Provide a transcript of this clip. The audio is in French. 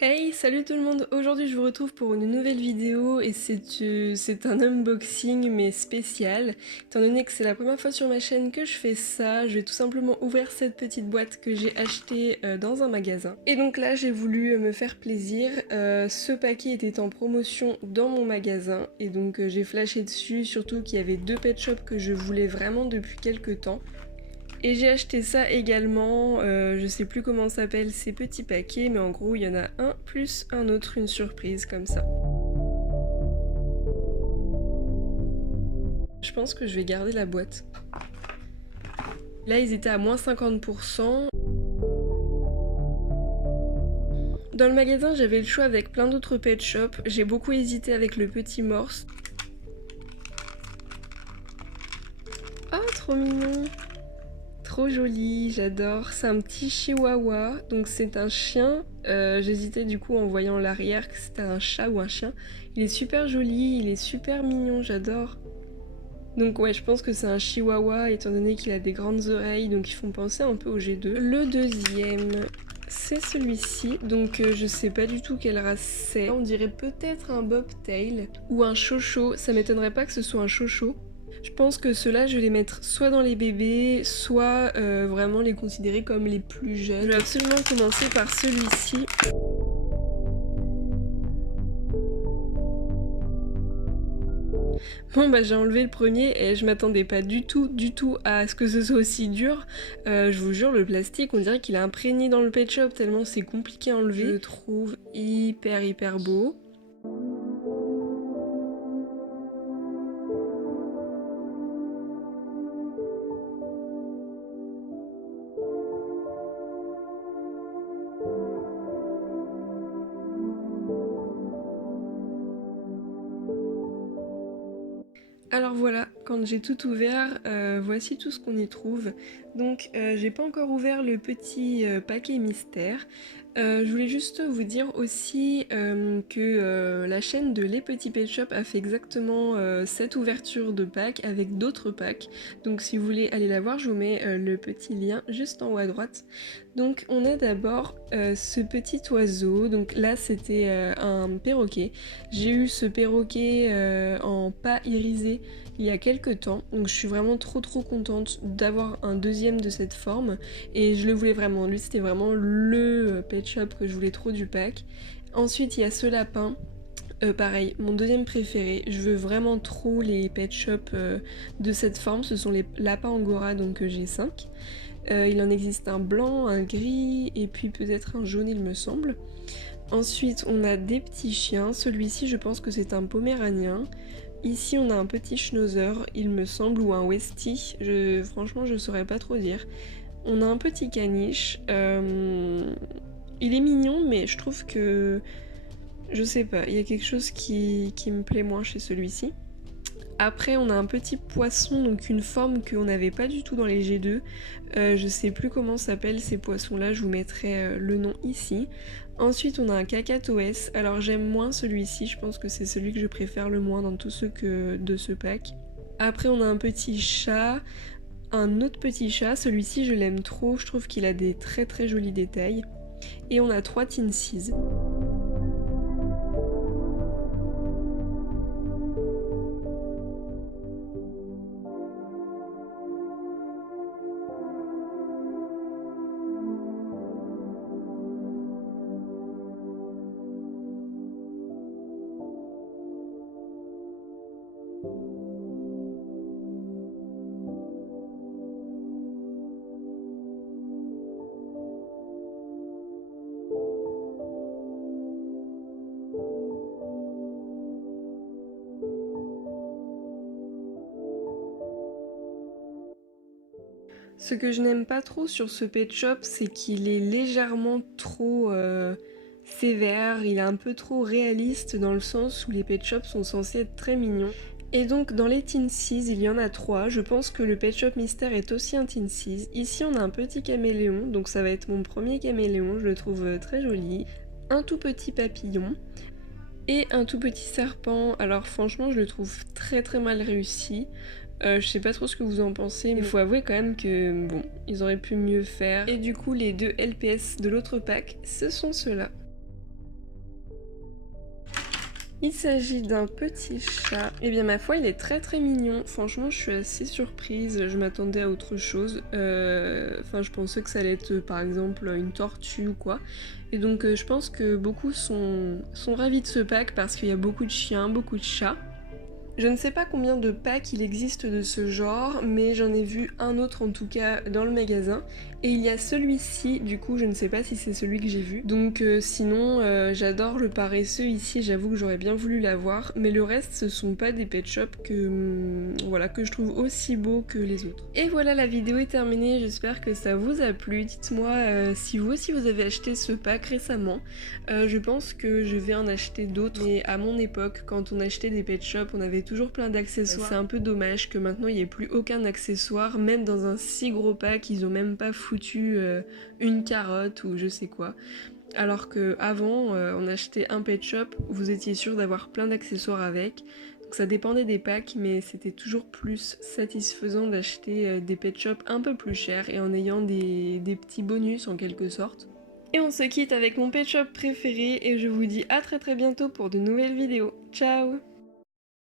Hey, salut tout le monde! Aujourd'hui je vous retrouve pour une nouvelle vidéo et c'est un unboxing mais spécial. Étant donné que c'est la première fois sur ma chaîne que je fais ça, je vais tout simplement ouvrir cette petite boîte que j'ai achetée dans un magasin. Et donc là j'ai voulu me faire plaisir. Ce paquet était en promotion dans mon magasin et donc j'ai flashé dessus, surtout qu'il y avait deux pet shops que je voulais vraiment depuis quelques temps. Et j'ai acheté ça également, je sais plus comment s'appellent ces petits paquets, mais en gros il y en a un plus un autre, une surprise comme ça. Je pense que je vais garder la boîte. Là ils étaient à moins 50%. Dans le magasin j'avais le choix avec plein d'autres pet shops, j'ai beaucoup hésité avec le petit morse. Oh trop mignon! Trop joli, j'adore. C'est un petit chihuahua, donc c'est un chien. J'hésitais du coup en voyant l'arrière que c'était un chat ou un chien. Il est super joli, il est super mignon, j'adore. Donc ouais, je pense que c'est un chihuahua étant donné qu'il a des grandes oreilles, donc ils font penser un peu au G2. Le deuxième, c'est celui-ci, donc je sais pas du tout quelle race c'est. On dirait peut-être un bobtail ou un chocho, ça m'étonnerait pas que ce soit un chocho. Je pense que ceux-là, je vais les mettre soit dans les bébés, soit vraiment les considérer comme les plus jeunes. Je vais absolument commencer par celui-ci. Bon bah j'ai enlevé le premier et je m'attendais pas du tout à ce que ce soit aussi dur. Je vous jure, le plastique, on dirait qu'il est imprégné dans le pet shop tellement c'est compliqué à enlever. Je le trouve hyper beau. Alors voilà, quand j'ai tout ouvert, voici tout ce qu'on y trouve. Donc j'ai pas encore ouvert le petit paquet mystère. Je voulais juste vous dire aussi que la chaîne de Les Petits Pet Shop a fait exactement cette ouverture de pack avec d'autres packs. Donc si vous voulez aller la voir, je vous mets le petit lien juste en haut à droite. Donc on a d'abord ce petit oiseau, donc là c'était un perroquet. J'ai eu ce perroquet en pas irisé il y a quelques temps, donc je suis vraiment trop contente d'avoir un deuxième de cette forme et je le voulais vraiment, lui c'était vraiment le pet shop que je voulais trop du pack. Ensuite il y a ce lapin. Pareil, mon deuxième préféré, je veux vraiment trop les pet shops de cette forme, ce sont les lapins angora, donc j'ai 5. Il en existe un blanc, un gris et puis peut-être un jaune il me semble. Ensuite on a des petits chiens, celui-ci je pense que c'est un poméranien. Ici on a un petit schnauzer il me semble ou un westie, franchement je saurais pas trop dire. On a un petit caniche, il est mignon mais je trouve que... je sais pas, il y a quelque chose qui me plaît moins chez celui-ci. Après on a un petit poisson, donc une forme qu'on n'avait pas du tout dans les G2. Je sais plus comment s'appellent ces poissons là, je vous mettrai le nom ici. Ensuite on a un cacatoès, alors j'aime moins celui-ci, je pense que c'est celui que je préfère le moins dans tous ceux de ce pack. Après on a un petit chat, un autre petit chat, celui-ci je l'aime trop, je trouve qu'il a des très jolis détails. Et on a 3 Tinsies. Ce que je n'aime pas trop sur ce pet shop, c'est qu'il est légèrement trop sévère, il est un peu trop réaliste dans le sens où les pet shops sont censés être très mignons. Et donc dans les Tinsies, il y en a 3, je pense que le pet shop mystère est aussi un Tinsies. Ici on a un petit caméléon, donc ça va être mon premier caméléon, je le trouve très joli. Un tout petit papillon. Et un tout petit serpent, alors franchement je le trouve très mal réussi. Je sais pas trop ce que vous en pensez, mais il faut avouer quand même que bon, ils auraient pu mieux faire. Et du coup les deux LPS de l'autre pack, ce sont ceux-là. Il s'agit d'un petit chat. Et bien ma foi, il est très très mignon. Franchement, je suis assez surprise. Je m'attendais à autre chose. Enfin, je pensais que ça allait être par exemple une tortue ou quoi. Et donc je pense que beaucoup sont ravis de ce pack parce qu'il y a beaucoup de chiens, beaucoup de chats. Je ne sais pas combien de packs il existe de ce genre, mais j'en ai vu un autre en tout cas dans le magasin. Et il y a celui-ci, du coup je ne sais pas si c'est celui que j'ai vu. Donc sinon j'adore le paresseux ici, j'avoue que j'aurais bien voulu l'avoir. Mais le reste ce sont pas des pet shops que, voilà, que je trouve aussi beaux que les autres. Et voilà, la vidéo est terminée, j'espère que ça vous a plu. Dites-moi si vous aussi vous avez acheté ce pack récemment. Je pense que je vais en acheter d'autres. Mais à mon époque, quand on achetait des pet shops, on avait toujours plein d'accessoires. C'est un peu dommage que maintenant il n'y ait plus aucun accessoire, même dans un si gros pack, ils ont même pas foutu une carotte ou je sais quoi. Alors que avant, on achetait un pet shop, vous étiez sûr d'avoir plein d'accessoires avec. Donc ça dépendait des packs, mais c'était toujours plus satisfaisant d'acheter des pet shops un peu plus chers et en ayant des petits bonus en quelque sorte. Et on se quitte avec mon pet shop préféré et je vous dis à très bientôt pour de nouvelles vidéos. Ciao!